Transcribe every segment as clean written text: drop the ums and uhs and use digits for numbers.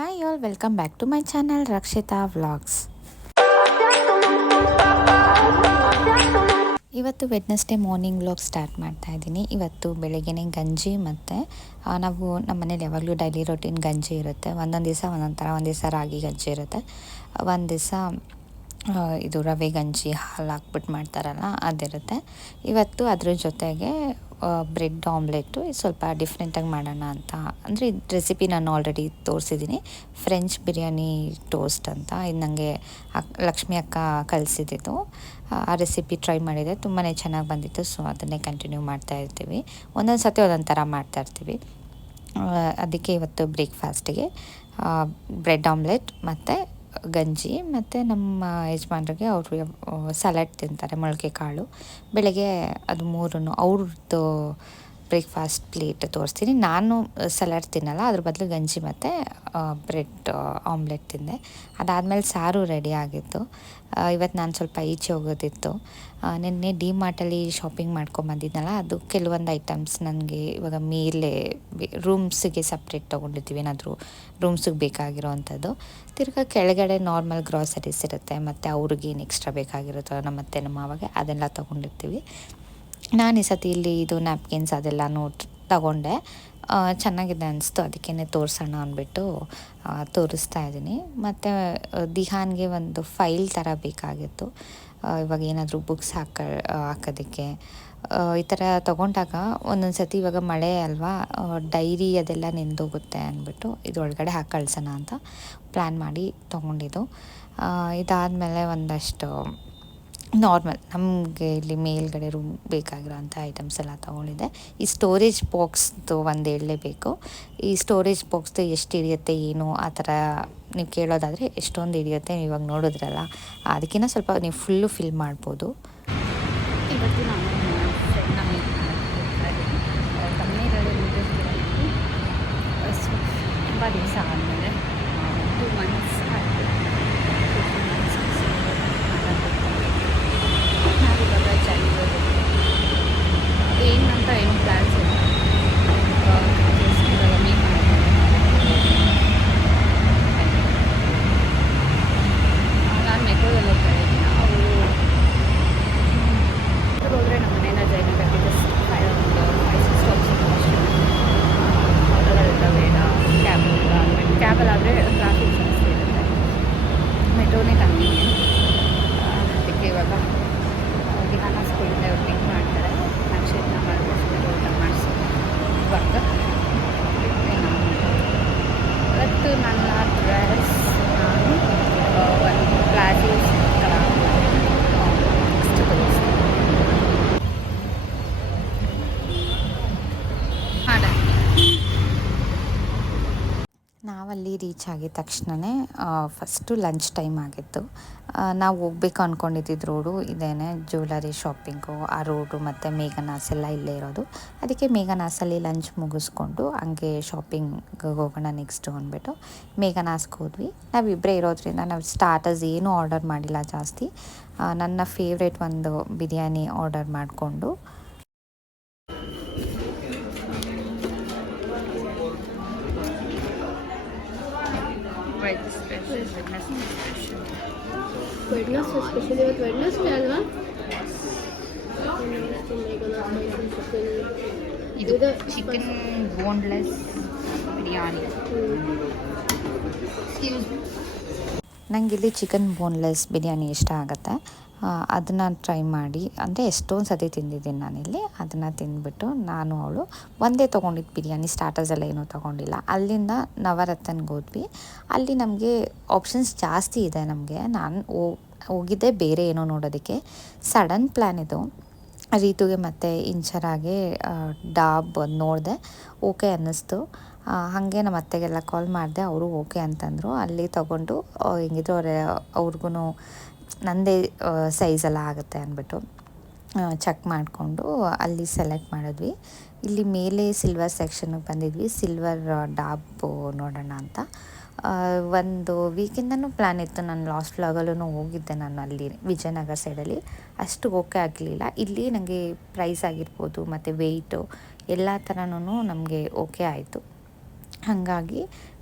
Hi all, welcome back to my channel Rakshita vlogs. ಇವತ್ತು Wednesday morning vlog start ಮಾಡ್ತಾ ಇದ್ದೀನಿ. ಇವತ್ತು ಬೆಳಗ್ಗೆನೇ ಗಂಜಿ ಮತ್ತು ನಾವು ನಮ್ಮ ಮನೇಲಿ ಯಾವಾಗಲೂ ಡೈಲಿ ರೊಟೀನ್ ಗಂಜಿ ಇರುತ್ತೆ. ಒಂದೊಂದು ದಿವಸ ಒಂದೊಂದು ಥರ, ಒಂದು ದಿವಸ ರಾಗಿ ಗಂಜಿ ಇರುತ್ತೆ, ಒಂದು ದಿವಸ ಇದು ರವೆ ಗಂಜಿ ಹಾಲು ಹಾಕ್ಬಿಟ್ಟು ಮಾಡ್ತಾರಲ್ಲ ಅದಿರುತ್ತೆ. ಇವತ್ತು ಅದ್ರ ಜೊತೆಗೆ ಬ್ರೆಡ್ ಆಮ್ಲೆಟು ಸ್ವಲ್ಪ ಡಿಫ್ರೆಂಟಾಗಿ ಮಾಡೋಣ ಅಂತ. ಅಂದರೆ ಇದು ರೆಸಿಪಿ ನಾನು ಆಲ್ರೆಡಿ ತೋರಿಸಿದ್ದೀನಿ, ಫ್ರೆಂಚ್ ಬಿರಿಯಾನಿ ಟೋಸ್ಟ್ ಅಂತ. ಇದು ನನಗೆ ಲಕ್ಷ್ಮಿ ಅಕ್ಕ ಕಳಿಸಿದ್ದು. ಆ ರೆಸಿಪಿ ಟ್ರೈ ಮಾಡಿದೆ, ತುಂಬಾ ಚೆನ್ನಾಗಿ ಬಂದಿತ್ತು. ಸೊ ಅದನ್ನೇ ಕಂಟಿನ್ಯೂ ಮಾಡ್ತಾ ಇರ್ತೀವಿ, ಒಂದೊಂದು ಸತಿ ಒಂದೊಂದು ಥರ ಮಾಡ್ತಾಯಿರ್ತೀವಿ. ಅದಕ್ಕೆ ಇವತ್ತು ಬ್ರೇಕ್ಫಾಸ್ಟಿಗೆ ಬ್ರೆಡ್ ಆಮ್ಲೆಟ್ ಮತ್ತು ಗಂಜಿ, ಮತ್ತು ನಮ್ಮ ಯಜಮಾನ್ರಿಗೆ ಅವರು ಸಲಾಡ್ ತಿಂತಾರೆ, ಮೊಳಕೆ ಕಾಳು. ಬೆಳಗ್ಗೆ ಅದು ಮೂರನ್ನು ಅವ್ರದ್ದು ಬ್ರೇಕ್ಫಾಸ್ಟ್ ಪ್ಲೇಟ್ ತೋರಿಸ್ತೀನಿ. ನಾನು ಸಲಾಡ್ ತಿನ್ನಲ್ಲ, ಅದ್ರ ಬದಲು ಗಂಜಿ ಮತ್ತು ಬ್ರೆಡ್ ಆಮ್ಲೆಟ್ ತಿಂದೆ. ಅದಾದಮೇಲೆ ಸಾರು ರೆಡಿ ಆಗಿತ್ತು. ಇವತ್ತು ನಾನು ಸ್ವಲ್ಪ ಈಚೆ ಹೋಗೋದಿತ್ತು. ನಿನ್ನೆ ಡಿ ಮಾರ್ಟಲ್ಲಿ ಶಾಪಿಂಗ್ ಮಾಡ್ಕೊಂಬಂದಿದ್ನಲ್ಲ, ಅದು ಕೆಲವೊಂದು ಐಟಮ್ಸ್ ನನಗೆ ಇವಾಗ ಮೇಲೆ ರೂಮ್ಸಿಗೆ ಸಪ್ರೇಟ್ ತೊಗೊಂಡಿರ್ತೀವಿ, ಏನಾದರೂ ರೂಮ್ಸಿಗೆ ಬೇಕಾಗಿರೋ ಅಂಥದ್ದು. ತಿರ್ಗಾ ಕೆಳಗಡೆ ನಾರ್ಮಲ್ ಗ್ರಾಸರೀಸ್ ಇರುತ್ತೆ, ಮತ್ತು ಅವ್ರಿಗೇನು ಎಕ್ಸ್ಟ್ರಾ ಬೇಕಾಗಿರುತ್ತೋ ನಮ್ಮ ಅತ್ತೆ ನಮ್ಮ ಮಾವಾಗ ಅದೆಲ್ಲ ತೊಗೊಂಡಿರ್ತೀವಿ. ನಾನು ಈ ಸತಿ ಇಲ್ಲಿ ಇದು ನ್ಯಾಪ್ಕಿನ್ಸ್ ಅದೆಲ್ಲ ತಗೊಂಡೆ. ಚೆನ್ನಾಗಿದೆ ಅನಿಸ್ತು, ಅದಕ್ಕೇ ತೋರಿಸೋಣ ಅಂದ್ಬಿಟ್ಟು ತೋರಿಸ್ತಾ ಇದ್ದೀನಿ. ಮತ್ತು ದಿಹಾನ್ಗೆ ಒಂದು ಫೈಲ್ ಥರ ಬೇಕಾಗಿತ್ತು, ಇವಾಗ ಏನಾದರೂ ಬುಕ್ಸ್ ಹಾಕೋದಕ್ಕೆ. ಈ ಥರ ತೊಗೊಂಡಾಗ ಒಂದೊಂದು ಸತಿ ಇವಾಗ ಮಳೆ ಅಲ್ವಾ, ಡೈರಿ ಅದೆಲ್ಲ ನೆಂದೋಗುತ್ತೆ ಅಂದ್ಬಿಟ್ಟು ಇದರೊಳಗಡೆ ಹಾಕಿ ಕಳ್ಸೋಣ ಅಂತ ಪ್ಲ್ಯಾನ್ ಮಾಡಿ ತೊಗೊಂಡಿದ್ದು. ಇದಾದಮೇಲೆ ಒಂದಷ್ಟು ನಾರ್ಮಲ್ ನಮಗೆ ಇಲ್ಲಿ ಮೇಲ್ಗಡೆ ರೂಮ್ ಬೇಕಾಗಿರೋಂಥ ಐಟಮ್ಸ್ ಎಲ್ಲ ತೊಗೊಂಡಿದ್ದೆ. ಈ ಸ್ಟೋರೇಜ್ ಬಾಕ್ಸ್ದು ಒಂದು ಹೇಳಲೇಬೇಕು. ಈ ಸ್ಟೋರೇಜ್ ಬಾಕ್ಸ್ದು ಎಷ್ಟು ಹಿಡಿಯುತ್ತೆ ಏನು ಆ ಥರ ನೀವು ಕೇಳೋದಾದರೆ ಎಷ್ಟೊಂದು ಹಿಡಿಯುತ್ತೆ, ನೀವು ಇವಾಗ ನೋಡಿದ್ರಲ್ಲ, ಅದಕ್ಕಿಂತ ಸ್ವಲ್ಪ ನೀವು ಫುಲ್ಲು ಫಿಲ್ ಮಾಡ್ಬೋದು. ಇವತ್ತು ನಾನು ಫ್ರೆಂಡ್ನ ಮೀಟ್ ತುಂಬ ದಿವಸ ಆದಮೇಲೆ 2 ಮಂತ್ಸ್ ಆಯಿತು. ನಾವಿವಾಗ ಚಳಿಗಳು ಏನಂತ ಏನು ಪ್ಲ್ಯಾನ್ಸ್ ಇಲ್ಲ, ಜಸ್ಟ್ ಇವಾಗ ಮೀಟ್ ನಾನು ಮೆಟ್ರೋದಲ್ಲಿ ಹೋಗ್ತಾ ಇದ್ದೀನಿ. ಅವರು ಹೋದರೆ ನಮ್ಮ ಮನೆಯಿಂದ ಜಯನಗರಕ್ಕೆ ಜಸ್ಟ್ 5-6 ಸ್ಟಾಪ್ಸ್ ಅಷ್ಟೇ. ಆಟೋಗಳೆಲ್ಲ ಬೇಡ, ಕ್ಯಾಬಲ್ಲಾದರೆ ಟ್ರಾಫಿಕ್ ಜಾಸ್ತಿ ಇರುತ್ತೆ, ಮೆಟ್ರೋನೇ ಕನ್ವೀನಿಯಂಟ್. ಅದಕ್ಕೆ ಇವಾಗ ದಿಹಾನ ಸ್ಕೂಲಿಂದ ಅವ್ರು ಪಿಕ್ ಮಾಡ್ತಾರೆ, ನಕ್ಷತ್ರ ಮಾಡಿಸ್ತಾರೆ, ಊಟ ಮಾಡಿಸಿ ಇವಾಗ ಇವತ್ತು ನನ್ನ ಡ್ರೆಸ್ ನಾನು ಒಂದು ಪ್ಲಾಜೋ ಥರ ನಾವಲ್ಲಿ ರೀಚ್ ಆಗಿದ ತಕ್ಷಣವೇ ಫಸ್ಟು ಲಂಚ್ ಟೈಮ್ ಆಗಿತ್ತು. ನಾವು ಹೋಗ್ಬೇಕು ಅಂದ್ಕೊಂಡಿದ್ದಿದ್ದು ರೋಡು ಇದೇನೆ, ಜ್ಯುವೆಲರಿ ಶಾಪಿಂಗು ಆ ರೋಡು, ಮತ್ತು ಮೇಘನಾಸ್ ಎಲ್ಲ ಇಲ್ಲೇ ಇರೋದು. ಅದಕ್ಕೆ ಮೇಘನಾಸಲ್ಲಿ ಲಂಚ್ ಮುಗಿಸ್ಕೊಂಡು ಹಂಗೆ ಶಾಪಿಂಗ್ಗೆ ಹೋಗೋಣ ನೆಕ್ಸ್ಟು ಅಂದ್ಬಿಟ್ಟು ಮೇಘನಾಸ್ಗೆ ಹೋದ್ವಿ. ನಾವಿಬ್ಬರೇ ಇರೋದ್ರಿಂದ ನಾವು ಸ್ಟಾರ್ಟರ್ಸ್ ಏನೂ ಆರ್ಡರ್ ಮಾಡಿಲ್ಲ ಜಾಸ್ತಿ. ನನ್ನ ಫೇವ್ರೇಟ್ ಒಂದು ಬಿರಿಯಾನಿ ಆರ್ಡರ್ ಮಾಡಿಕೊಂಡು ಸ್ಪೆಷಲ್ ಇವತ್ತು ವೆಡ್ನೆಸ್ಡೇ ಅಲ್ವಾ? ಇದು ಚಿಕನ್ ಬೋನ್ಲೆಸ್ ಬಿರಿಯಾನಿ. ನನಗೆ ಇಲ್ಲಿ ಚಿಕನ್ ಬೋನ್ಲೆಸ್ ಬಿರಿಯಾನಿ ಇಷ್ಟ ಆಗುತ್ತೆ. ಅದನ್ನು ಟ್ರೈ ಮಾಡಿ, ಅಂದರೆ ಎಷ್ಟೊಂದು ಸತಿ ತಿಂದಿದ್ದೀನಿ ನಾನಿಲ್ಲಿ. ಅದನ್ನು ತಿಂದ್ಬಿಟ್ಟು ನಾನು ಅವಳು ಒಂದೇ ತೊಗೊಂಡಿದ್ದು ಬಿರಿಯಾನಿ, ಸ್ಟಾರ್ಟರ್ಸ್ ಎಲ್ಲ ಏನೂ ತೊಗೊಂಡಿಲ್ಲ. ಅಲ್ಲಿಂದ ನವರತ್ನಗೆ ಹೋದ್ವಿ. ಅಲ್ಲಿ ನಮಗೆ ಆಪ್ಷನ್ಸ್ ಜಾಸ್ತಿ ಇದೆ ನಮಗೆ. ನಾನು ಹೋಗಿದ್ದೆ ಬೇರೆ ಏನೋ ನೋಡೋದಕ್ಕೆ. ಸಡನ್ ಪ್ಲ್ಯಾನ್ ಇದು. ರೀತುಗೆ ಮತ್ತು ಇಂಚರಾಗೆ ಡಾಬ್ ನೋಡಿದೆ, ಓಕೆ ಅನ್ನಿಸ್ತು. ಹಾಗೆ ನಮ್ಮ ಅತ್ತೆಗೆಲ್ಲ ಕಾಲ್ ಮಾಡಿದೆ, ಅವರು ಓಕೆ ಅಂತಂದರು. ಅಲ್ಲಿ ತೊಗೊಂಡು ಹೆಂಗಿದ್ರು ಅವ್ರಿಗೂ ನನ್ನದೇ ಸೈಜೆಲ್ಲ ಆಗುತ್ತೆ ಅಂದ್ಬಿಟ್ಟು ಚೆಕ್ ಮಾಡಿಕೊಂಡು ಅಲ್ಲಿ ಸೆಲೆಕ್ಟ್ ಮಾಡಿದ್ವಿ. ಇಲ್ಲಿ ಮೇಲೆ ಸಿಲ್ವರ್ ಸೆಕ್ಷನ್ಗೆ ಬಂದಿದ್ವಿ, ಸಿಲ್ವರ್ ಡಾಬ್ ನೋಡೋಣ ಅಂತ. ಒಂದು ವೀಕಿಂದನೂ ಪ್ಲ್ಯಾನ್ ಇತ್ತು. ನಾನು ಲಾಸ್ಟ್ ವ್ಲಾಗಲ್ಲೂ ಹೋಗಿದ್ದೆ ನಾನು ಅಲ್ಲಿ ವಿಜಯನಗರ ಸೈಡಲ್ಲಿ, ಅಷ್ಟು ಓಕೆ ಆಗಲಿಲ್ಲ. ಇಲ್ಲಿ ನನಗೆ ಪ್ರೈಸ್ ಆಗಿರ್ಬೋದು ಮತ್ತು ವೆಯ್ಟು ಎಲ್ಲ ಥರನೂ ನಮಗೆ ಓಕೆ ಆಯಿತು. ಹಾಗಾಗಿ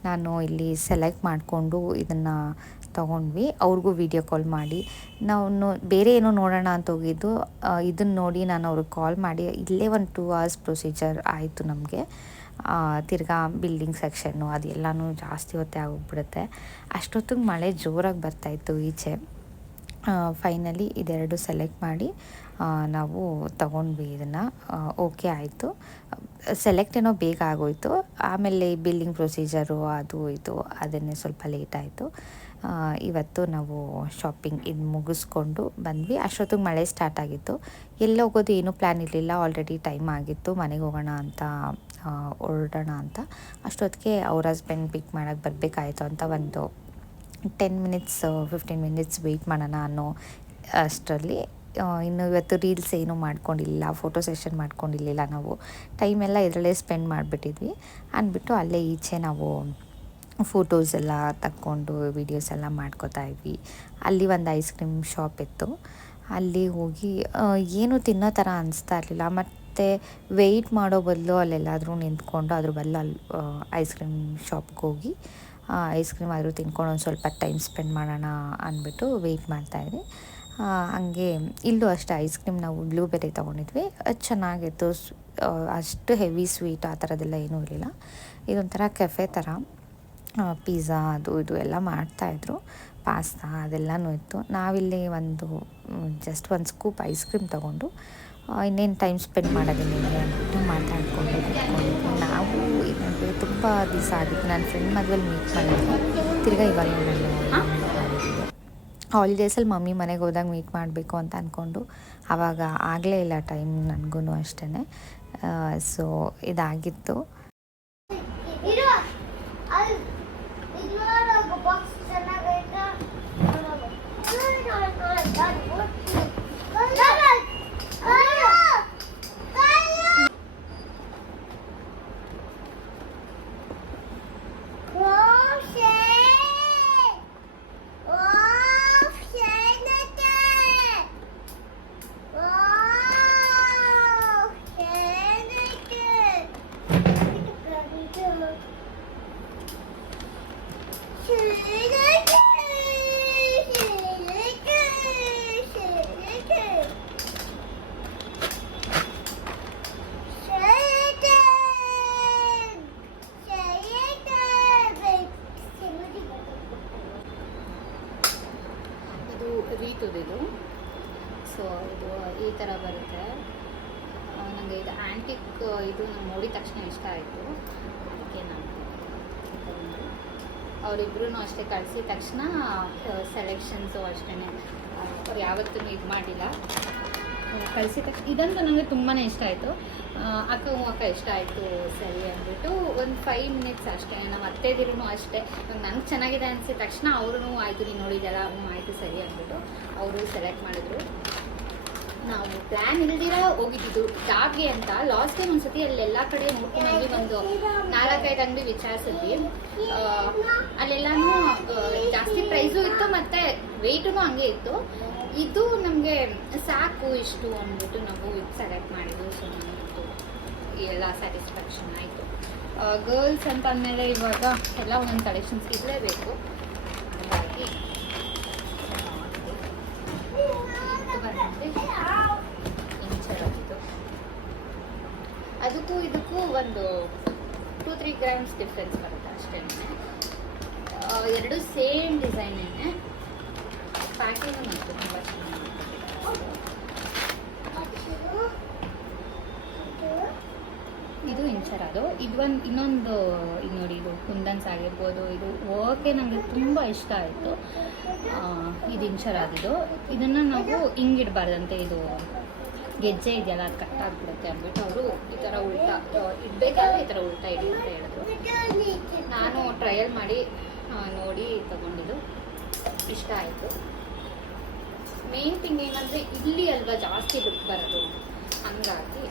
ನಾನು ಇಲ್ಲಿ ಸೆಲೆಕ್ಟ್ ಮಾಡಿಕೊಂಡು ಇದನ್ನು ತೊಗೊಂಡ್ವಿ. ಅವ್ರಿಗೂ ವೀಡಿಯೋ ಕಾಲ್ ಮಾಡಿ ನಾವು ಬೇರೆ ಏನೋ ನೋಡೋಣ ಅಂತ ಹೋಗಿದ್ದು, ಇದನ್ನು ನೋಡಿ ನಾನು ಅವ್ರಿಗೆ ಕಾಲ್ ಮಾಡಿ ಇಲ್ಲೇ ಒಂದು 2 hours ಪ್ರೊಸೀಜರ್ ಆಯಿತು ನಮಗೆ. ತಿರ್ಗಾ ಬಿಲ್ಡಿಂಗ್ ಸೆಕ್ಷನ್ನು ಅದೆಲ್ಲನೂ ಜಾಸ್ತಿ ಹೊತ್ತೇ ಆಗೋಗ್ಬಿಡುತ್ತೆ. ಅಷ್ಟೊತ್ತಿಗೆ ಮಳೆ ಜೋರಾಗಿ ಬರ್ತಾಯಿತ್ತು ಈಚೆ. ಫೈನಲಿ ಇದೆರಡು ಸೆಲೆಕ್ಟ್ ಮಾಡಿ ನಾವು ತಗೊಂಡ್ವಿ ಇದನ್ನು. ಓಕೆ ಆಯಿತು. ಸೆಲೆಕ್ಟ್ ಏನೋ ಬೇಗ ಆಗೋಯಿತು. ಆಮೇಲೆ ಬಿಲ್ಲಿಂಗ್ ಪ್ರೊಸೀಜರು ಅದು ಇದು ಅದನ್ನೇ ಸ್ವಲ್ಪ ಲೇಟ್ ಆಯಿತು. ಇವತ್ತು ನಾವು ಶಾಪಿಂಗ್ ಇದು ಮುಗಿಸ್ಕೊಂಡು ಬಂದ್ವಿ. ಅಷ್ಟೊತ್ತಿಗೆ ಮಳೆ ಸ್ಟಾರ್ಟ್ ಆಗಿತ್ತು. ಎಲ್ಲಿ ಹೋಗೋದು ಏನೂ ಪ್ಲ್ಯಾನ್ ಇರಲಿಲ್ಲ. ಆಲ್ರೆಡಿ ಟೈಮ್ ಆಗಿತ್ತು, ಮನೆಗೆ ಹೋಗೋಣ ಅಂತ ಹೊರಡೋಣ ಅಂತ. ಅಷ್ಟೊತ್ತಿಗೆ ಅವ್ರ ಹಸ್ಬೆಂಡ್ ಪಿಕ್ ಮಾಡೋಕ್ಕೆ ಬರಬೇಕಾಯ್ತು ಅಂತ ಒಂದು 10 minutes 15 minutes ವೆಯ್ಟ್ ಮಾಡೋಣ ಅನ್ನೋ ಅಷ್ಟರಲ್ಲಿ ಇನ್ನು ಇವತ್ತು ರೀಲ್ಸ್ ಏನೂ ಮಾಡ್ಕೊಂಡಿಲ್ಲ, ಫೋಟೋ ಸೆಷನ್ ಮಾಡ್ಕೊಂಡಿರಲಿಲ್ಲ. ನಾವು ಟೈಮೆಲ್ಲ ಇದರಲ್ಲೇ ಸ್ಪೆಂಡ್ ಮಾಡಿಬಿಟ್ಟಿದ್ವಿ ಅಂದ್ಬಿಟ್ಟು ಅಲ್ಲೇ ಈಚೆ ನಾವು ಫೋಟೋಸ್ ಎಲ್ಲ ತಕ್ಕೊಂಡು ವೀಡಿಯೋಸ್ ಎಲ್ಲ ಮಾಡ್ಕೋತಾ ಇದ್ವಿ. ಅಲ್ಲಿ ಒಂದು ಐಸ್ ಕ್ರೀಮ್ ಶಾಪ್ ಇತ್ತು. ಅಲ್ಲಿ ಹೋಗಿ ಏನು ತಿನ್ನೋ ಥರ ಅನಿಸ್ತಾ ಇರಲಿಲ್ಲ. ಮತ್ತು ವೆಯ್ಟ್ ಮಾಡೋ ಬದಲು ಅಲ್ಲೆಲ್ಲಾದರೂ ನಿಂತ್ಕೊಂಡು ಅದ್ರ ಬದಲು ಅಲ್ಲಿ ಐಸ್ ಕ್ರೀಮ್ ಶಾಪ್ಗೆ ಹೋಗಿ ಐಸ್ ಕ್ರೀಮ್ ಆದರೂ ತಿನ್ಕೊಂಡು ಒಂದು ಸ್ವಲ್ಪ ಟೈಮ್ ಸ್ಪೆಂಡ್ ಮಾಡೋಣ ಅಂದ್ಬಿಟ್ಟು ವೆಯ್ಟ್ ಮಾಡ್ತಾಯಿದ್ವಿ. ಹಂಗೆ ಇಲ್ಲೂ ಅಷ್ಟೇ ಐಸ್ ಕ್ರೀಮ್ ನಾವು ಬ್ಲೂಬೆರ್ರಿ ತೊಗೊಂಡಿದ್ವಿ. ಅದು ಚೆನ್ನಾಗಿತ್ತು. ಅಷ್ಟು ಹೆವಿ ಸ್ವೀಟ್ ಆ ಥರದ್ದೆಲ್ಲ ಏನೂ ಇರಲಿಲ್ಲ. ಇದೊಂಥರ ಕೆಫೆ ಥರ. ಪಿಜ್ಜಾ ಅದು ಇದು ಎಲ್ಲ ಮಾಡ್ತಾಯಿದ್ರು. ಪಾಸ್ತಾ ಅದೆಲ್ಲನೂ ಇತ್ತು. ನಾವಿಲ್ಲಿ ಜಸ್ಟ್ ಒಂದು ಸ್ಕೂಪ್ ಐಸ್ ಕ್ರೀಮ್ ತೊಗೊಂಡು ಇನ್ನೇನು ಟೈಮ್ ಸ್ಪೆಂಡ್ ಮಾಡೋದಿಲ್ಲ ಅಂದ್ಬಿಟ್ಟು ಮಾತಾಡಿಕೊಂಡು ಕೂತ್ಕೊಂಡಿದ್ವಿ. ನಾವು ಏನಂದರೆ ತುಂಬ ದಿವಸ ಆಗಿತ್ತು. ನನ್ನ ಫ್ರೆಂಡ್ ಮದುವೆಲಿ ಮೀಟ್ ಮಾಡಿದ್ವಿ. ತಿರ್ಗಾ ಇವಾಗ ನಾನು ಮಾಡಿದ್ವಿ. ಹಾಲಿಡೇಸಲ್ಲಿ ಮಮ್ಮಿ ಮನೆಗೆ ಹೋದಾಗ ಮೀಟ್ ಮಾಡಬೇಕು ಅಂತ ಅಂದ್ಕೊಂಡು ಆವಾಗ ಆಗಲೇ ಇಲ್ಲ ಟೈಮ್ ನನಗೂ ಅಷ್ಟೇ. ಸೊ ಇದಾಗಿತ್ತು. ರೀತುದಿದು. ಸೊ ಇದು ಈ ಥರ ಬರುತ್ತೆ. ನನಗೆ ಇದು ಆ್ಯಂಟಿಕ್ ಇದು ನಾನು ನೋಡಿದ ತಕ್ಷಣ ಇಷ್ಟ ಆಯಿತು. ಅದಕ್ಕೆ ನಾನು ಅವರಿಬ್ಬರೂ ಅಷ್ಟೇ ಕಳಿಸಿದ ತಕ್ಷಣ ಸೆಲೆಕ್ಷನ್ಸು ಅಷ್ಟೇ. ಅವ್ರು ಯಾವತ್ತೂ ಇದು ಮಾಡಿಲ್ಲ. ಕಳಿಸಿದ ತಕ್ಷಣ ಇದಂತೂ ನನಗೆ ತುಂಬಾ ಇಷ್ಟ ಆಯಿತು. ಅಕ್ಕ ಇಷ್ಟ ಆಯಿತು ಸರಿ ಅಂದ್ಬಿಟ್ಟು ಒಂದು 5 minutes ಅಷ್ಟೇ. ನಮ್ಮ ಅತ್ತೆದಿರೂ ಅಷ್ಟೇ ನನಗೆ ಚೆನ್ನಾಗಿದೆ ಅನಿಸಿದ ತಕ್ಷಣ ಅವ್ರೂ ಆಯಿತು ನೀನು ನೋಡಿದ್ದೆಲ್ಲ ಆಯಿತು ಸರಿ ಅಂದ್ಬಿಟ್ಟು ಅವರು ಸೆಲೆಕ್ಟ್ ಮಾಡಿದ್ರು. ನಾವು ಪ್ಲ್ಯಾನ್ ಇಲ್ದಿರ ಹೋಗಿದ್ದು ಜಾಬ್ಗೆ ಅಂತ. ಲಾಸ್ಟ್ ಟೈಮ್ ಒಂದ್ಸತಿ ಅಲ್ಲೆಲ್ಲ ಕಡೆ ನೋಡ್ಕೊಂಡು ಒಂದು 4-5 ಅಂಗಡಿ ವಿಚಾರಿಸಿದ್ವಿ. ಅಲ್ಲೆಲ್ಲನೂ ಜಾಸ್ತಿ ಪ್ರೈಸು ಇತ್ತು ಮತ್ತು ವೆಯ್ಟೂ ಹಂಗೆ ಇತ್ತು. ಇದು ನಮಗೆ ಸಾಕು ಇಷ್ಟು ಅಂದ್ಬಿಟ್ಟು ನಾವು ಇದು ಸೆಲೆಕ್ಟ್ ಮಾಡಿದ್ವಿ. ಸೊ ನಮಗಿತ್ತು ಎಲ್ಲ ಸ್ಯಾಟಿಸ್ಫ್ಯಾಕ್ಷನ್ ಆಯಿತು. ಗರ್ಲ್ಸ್ ಅಂತ ಅಂದಮೇಲೆ ಇವಾಗ ಎಲ್ಲ ಒಂದೊಂದು ಕಲೆಕ್ಷನ್ಸ್ ಇರಲೇಬೇಕು. ಹಾಗಾಗಿ ಅದಕ್ಕೂ ಇದಕ್ಕೂ ಒಂದು 2-3 grams ಡಿಫ್ರೆನ್ಸ್ ಬರುತ್ತೆ ಅಷ್ಟೇ. ಎರಡು ಸೇಮ್ ಡಿಸೈನೇನೆ. ಪ್ಯಾಕಿಂಗ್ ಮತ್ತು ತುಂಬ ಚೆನ್ನಾಗಿ. ಇದು ಇನ್ಸರ್ ಇದು ಇನ್ನೊಂದು ಇದು ನೋಡಿ, ಇದು ಕುಂದನ್ಸ್ ಆಗಿರ್ಬೋದು. ಇದು ಓಕೆ ನನಗೆ ತುಂಬ ಇಷ್ಟ ಆಯಿತು. ಇದು ಇನ್ಸರ್ ಆಗಿದ್ದು. ಇದನ್ನು ನಾವು ಹಿಂಗಿಡಬಾರ್ದಂತೆ. ಇದು ಗೆಜ್ಜೆ ಇದೆಯಲ್ಲ ಅದು ಕಟ್ಟಾಗ್ಬಿಡುತ್ತೆ ಅಂದ್ಬಿಟ್ಟು ಅವರು ಈ ಥರ ಉಲ್ಟಾ ಇಡಬೇಕಾದ್ರೆ ಈ ಥರ ಉಲ್ಟಾ ಇಡಿ ಅಂತ ಹೇಳಿದ್ರು. ನಾನು ಟ್ರಯಲ್ ಮಾಡಿ ನೋಡಿ ತಗೊಂಡಿದ್ದು ಇಷ್ಟ ಆಯಿತು. ಮೇನ್ ಥಿಂಗ್ ಏನಂದರೆ ಇಲ್ಲಿ ಅಲ್ವಾ ಜಾಸ್ತಿ ದುಡ್ಡು ಬರೋದು. ಹಂಗಾಗಿ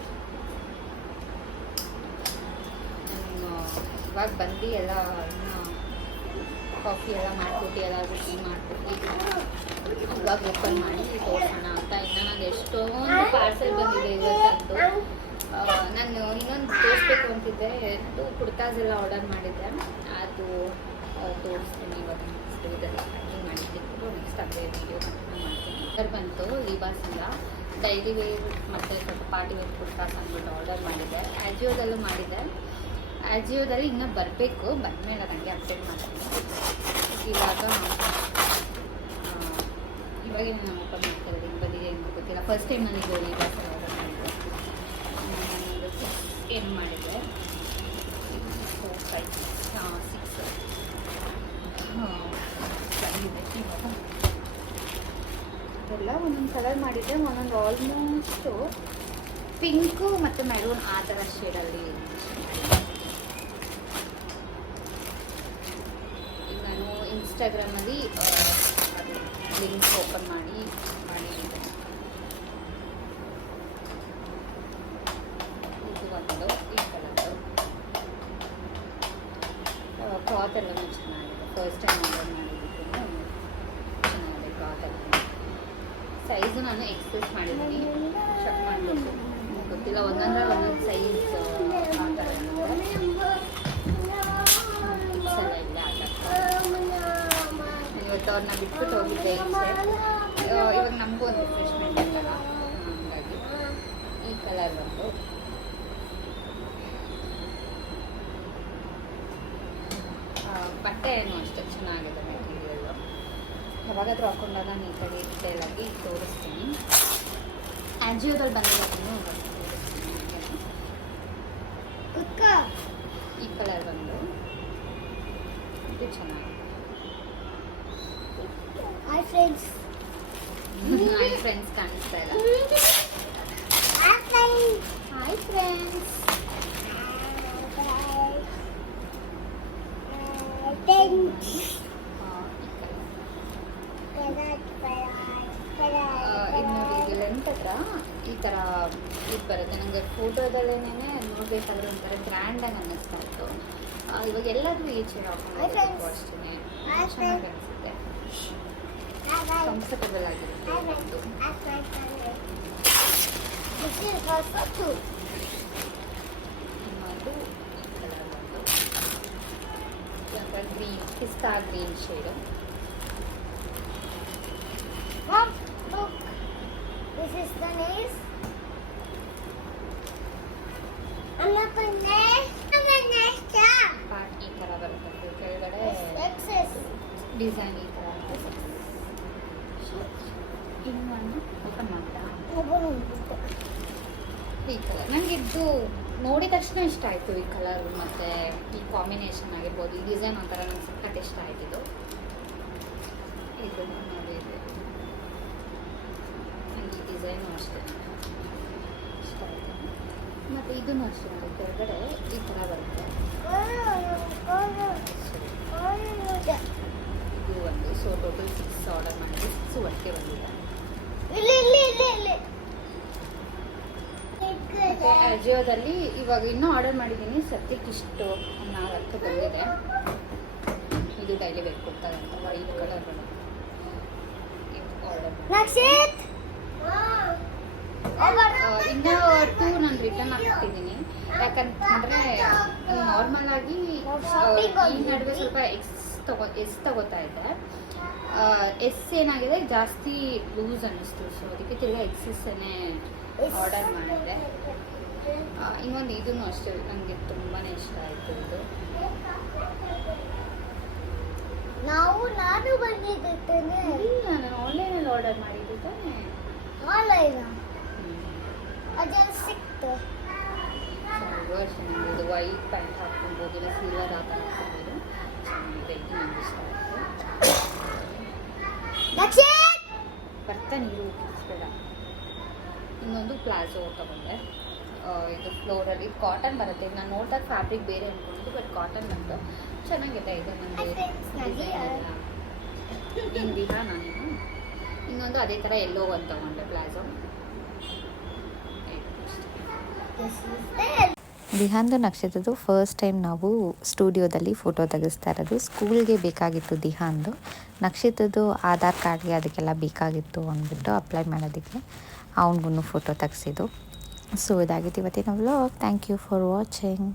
ನಾನು ಇವಾಗ ಬಂದು ಎಲ್ಲ ಕಾಫಿ ಎಲ್ಲ ಮಾಡಿಕೊಟ್ಟು ಎಲ್ಲಾದರೂ ಟೀ ಮಾಡಿಕೊಟ್ಟು ಇವಾಗ ಓಪನ್ ಮಾಡಿ ತೋರಿಸೋಣ ಅಂತ. ಇನ್ನು ನಾನು ಎಷ್ಟೊಂದು ಪಾರ್ಸೆಲ್ ಬಂದಿದೆ ಇವತ್ತಂತೂ. ನಾನು ಇನ್ನೊಂದು ತೋರಿಸ್ಬೇಕು ಅಂತಿದ್ದೆ. 2 ಕುರ್ತಾಸ್ ಎಲ್ಲ ಆರ್ಡರ್ ಮಾಡಿದ್ದೆ. ಅದು ಅದು ತೋರಿಸ್ತೀನಿ ಇವಾಗ ನೆಕ್ಸ್ಟ್ ಇದರಲ್ಲಿ ಪ್ಯಾಕಿಂಗ್ ಮಾಡಿದ್ದು ನೆಕ್ಸ್ಟ್ ಅದೇ ವೀಡಿಯೋ ಕಂಟಿನ್ಯೂ ಮಾಡ್ತೀನಿ. ಆರ್ಡರ್ ಬಂತು ಲಿಬಾಸಿಂದ ಡೈಲಿ ವೇರ್ ಮತ್ತು ಸ್ವಲ್ಪ ಪಾರ್ಟಿ ವೇರ್ ಕುರ್ತಾಸ್ ಅಂದ್ಬಿಟ್ಟು ಆರ್ಡರ್ ಮಾಡಿದ್ದೆ. ಆ್ಯಜಿಯೋದಲ್ಲೂ ಮಾಡಿದ್ದೆ. ಆ್ಯಜಿಯೋದಲ್ಲಿ ಇನ್ನೂ ಬರಬೇಕು, ಬಂದಮೇಲೆ ನನಗೆ ಅಪ್ಡೇಟ್ ಮಾಡ್ತೀನಿ. ಇವಾಗೇ ನಾನು ಓಪನ್ ಮಾಡ್ತಾ ಇದ್ದೀನಿ, ಬದಿಗೆ ಏನು ಗೊತ್ತಿಲ್ಲ. ಫಸ್ಟ್ ಟೈಮ್ ನನಗೆ ಲಿಬಾಸ್ ಆರ್ಡರ್ ಮಾಡಿದ್ದೆ. ಏನು ಮಾಡಿದೆ 4 5 6 ಬಂದಿದೆ. ಇವಾಗ ಎಲ್ಲ ಒಂದೊಂದು ಕಲರ್ ಮಾಡಿದ್ದೆ, ಒಂದೊಂದು ಆಲ್ಮೋಸ್ಟು ಪಿಂಕು ಮತ್ತು ಮೆರೂನ್ ಆ ಥರ ಶೇಡಲ್ಲಿ. ಈಗ ನಾನು ಇನ್ಸ್ಟಾಗ್ರಾಮಲ್ಲಿ ಅದು ಲಿಂಕ್ ಓಪನ್ ಮಾಡಿದ್ದೆ. ಇದು ಒಂದು ಈ ಕಲರು ಕ್ಲಾತ್ ಎಲ್ಲನೂ ಚೆನ್ನಾಗಿದೆ. ಫಸ್ಟ್ ಟೈಮ್ ಆರ್ಡರ್ ಮಾಡಿದ್ದಕ್ಕೆ ಚೆನ್ನಾಗಿದೆ ಕ್ಲಾತ್ ಎಲ್ಲ. ಸೈಜು ನಾನು ಎಕ್ಸ್ಪೆಕ್ಟ್ ಮಾಡಿದ್ದೀನಿ, ಚೆಕ್ ಮಾಡಬೇಕು, ಗೊತ್ತಿಲ್ಲ. ಒಂದೊಂದು ಸೈಜ್ ಆ ಥರ ಸಲ ಇಲ್ಲ ಆ ಥರ. ಇವತ್ತು ಅವ್ರನ್ನ ಬಿಟ್ಬಿಟ್ಟು ಹೋಗಿದ್ದೆ ಇವಾಗ ನಮಗೂ ಒಂದು ರಿಫ್ರೆಶ್ಮೆಂಟ್ ಅಂತಲ್ಲ, ಹಾಗಾಗಿ ಈ ಕಲರ್ ಬಂದು ಬಟ್ಟೆ ಏನು ಅಷ್ಟೇ ಚೆನ್ನಾಗಿದೆ ಮೆಟೀರಿಯಲ್ಲು. ಯಾವಾಗಾದರೂ ಹಾಕೊಂಡಾಗ ನೀಟಾಗಿ ಡೀಟೇಲಾಗಿ ತೋರಿಸ್ತೀನಿ. ಆ್ಯಜಿಯೋದಲ್ಲಿ ಬಂದಿರೋದನ್ನು ತೋರಿಸ್ತೀನಿ. ಈ ಕಲರ್ ಬಂದು ಇದು ಚೆನ್ನಾಗಿದೆ. ಹಾಯ್ ಫ್ರೆಂಡ್ಸ್ ಕಾಣಿಸ್ತಾ ಇಲ್ಲ. Hi friends. ಇನ್ನು ಈಗ ಲೆಂತ್ ಹತ್ರ ಈ ಥರ ಇದು ಬರುತ್ತೆ. ನನಗೆ ಫೋಟೋದಲ್ಲೇನೆ ನೋಡಬೇಕಾದ್ರೆ ಒಂಥರ ಗ್ರ್ಯಾಂಡಾಗಿ ಅನ್ನಿಸ್ತಾ ಇತ್ತು. ಇವಾಗ ಎಲ್ಲಾದರೂ ಈ ಚೇರ್ ಹಾಕೊಂಡು ಅಷ್ಟೇ ಚೆನ್ನಾಗಿ ಅನಿಸುತ್ತೆ, ಕಂಫರ್ಟಬಲ್ ಆಗಿರುತ್ತೆ. ಇನ್ನೊಂದು ಈ ಕಲರ್ ಬಂದು ಗ್ರೀನ್, ಪಿಸ್ತಾ green shade. This is the nails. Part ಈ ಥರ ಬರುತ್ತೆ, ಕೆಳಗಡೆ Excess. ಡಿಸೈನ್ ಈ ಥರ. ಇನ್ನೊಂದು ಓಪನ್ ಮಾಡ್ತಾ ಈ ಕಲರ್ ನನಗೆ ಇದು ನೋಡಿದ ತಕ್ಷಣ ಇಷ್ಟ ಆಯಿತು. ಈ ಕಲರ್ ಮತ್ತು ಈ ಕಾಂಬಿನೇಷನ್ ಆಗಿರ್ಬೋದು, ಈ ಡಿಸೈನ್ ಒಂಥರ ನಂಗೆ ಸಖತ್ ಇಷ್ಟ ಆಯ್ತಿದ್ದು. ಇದು ನೋಡಿದ್ದು ನನಗೆ ಈ ಡಿಸೈನು ಅಷ್ಟೇ ಇಷ್ಟ ಆಯಿತು. ಮತ್ತು ಇದನ್ನು ಅಷ್ಟೇ ನೋಡಿ, ಕೆಳಗಡೆ ಈ ಥರ ಬರುತ್ತೆ. ಇದು ಒಂದು ಟೋಟಲ್ 6 ಆರ್ಡರ್ ಮಾಡಿದ್ವಿ. 6 ಒಟ್ಟಿಗೆ ಬಂದಿದೆ. ಮತ್ತು ಅಜಿಯೋದಲ್ಲಿ ಇವಾಗ ಇನ್ನೂ ಆರ್ಡರ್ ಮಾಡಿದ್ದೀನಿ. ಸದ್ಯಕ್ಕೆ ಇಷ್ಟು 4 ಬಂದಿದೆ. ಇದು ಡೈಲಿ ವೇರ್ ಕೊಡ್ತಾರೆ ಅಂತ ವೈಟ್ ಕಲರ್ ಆರ್ಡರ್ ಇನ್ನೂ 2 ನಾನು ರಿಟರ್ನ್ ಹಾಕ್ತಿದ್ದೀನಿ. ಯಾಕಂತಂದರೆ ನಾರ್ಮಲ್ ಆಗಿ ಈ ನಡುವೆ ಸ್ವಲ್ಪ ಎಸ್ ತಗೋತಾ ಇದ್ದೆ. ಎಸ್ ಏನಾಗಿದೆ ಜಾಸ್ತಿ ಲೂಸ್ ಅನ್ನಿಸ್ತು, ಸೊ ಅದಕ್ಕೆ ತಿರ್ಗಾ ಎಕ್ಸಸ್ಸನ್ನೇ ಆರ್ಡರ್ ಮಾಡಿದೆ. ಇನ್ನೊಂದು ಇದನ್ನು ಅಷ್ಟೇ ನನಗೆ ತುಂಬಾ ಇಷ್ಟ ಆಯಿತು. ಇದು ನಾನು ಬಂದಿದ್ದೇನೆ. ಇಲ್ಲ, ನಾನು ಆನ್ಲೈನಲ್ಲಿ ಆರ್ಡರ್ ಮಾಡಿದ್ದು ತಾನೇ. ಆನ್ಲೈನ್ ಅದನ್ನು ಸಿಕ್ತು. ಇದು ವೈಟ್ ಪ್ಯಾಂಟ್ ಹಾಕ್ಕೊಬೋದು, ಇಲ್ಲ ಸಿಲ್ವರ್ ಆ ಥರ ಹಾಕ್ಕೊಬೋದು. ಚೆನ್ನಾಗಿದೆ, ಇದು ನನಗೆ ಇಷ್ಟ ಆಯಿತು. ಬರ್ತಾ ನೀರು ಉಪ್ಪಿಸ್ಬೇಡ. ಇನ್ನೊಂದು ಪ್ಲಾಜೋ ತಗೊಂಡೆ. ಇದು ಫ್ಲೋರಲ್ಲಿ ಕಾಟನ್ ಬರುತ್ತೆ. ನಾನು ನೋಡಿದಾಗ ಫ್ಯಾಬ್ರಿಕ್ ಬೇರೆ ಅಂದ್ಕೊಂಡಿದ್ದು, ಬಟ್ ಕಾಟನ್ ಬಂತು. ಚೆನ್ನಾಗಿದೆ ಇದು. ನನಗೆ ಇಂದಿರಾ ನಾನು ಇನ್ನೊಂದು ಅದೇ ಥರ ಎಲ್ಲೋ ಒಂದು ತಗೊಂಡೆ ಪ್ಲಾಜೋ. ದಿಹಾನ್ದು ನಕ್ಷತ್ರದ್ದು ಫಸ್ಟ್ ಟೈಮ್ ನಾವು ಸ್ಟುಡಿಯೋದಲ್ಲಿ ಫೋಟೋ ತೆಗೆಸ್ತಾ ಇರೋದು. ಸ್ಕೂಲ್ಗೆ ಬೇಕಾಗಿತ್ತು ದಿಹಾನ್ದು. ನಕ್ಷತ್ರದ್ದು ಆಧಾರ್ ಕಾರ್ಡ್ಗೆ ಅದಕ್ಕೆಲ್ಲ ಬೇಕಾಗಿತ್ತು ಅಂದ್ಬಿಟ್ಟು ಅಪ್ಲೈ ಮಾಡೋದಕ್ಕೆ ಅವನಿಗೂ ಫೋಟೋ ತೆಗೆಸಿದ್ದು. ಸೊ ಇದಾಗಿತ್ತು ಇವತ್ತಿನ vlog. Thank you for watching.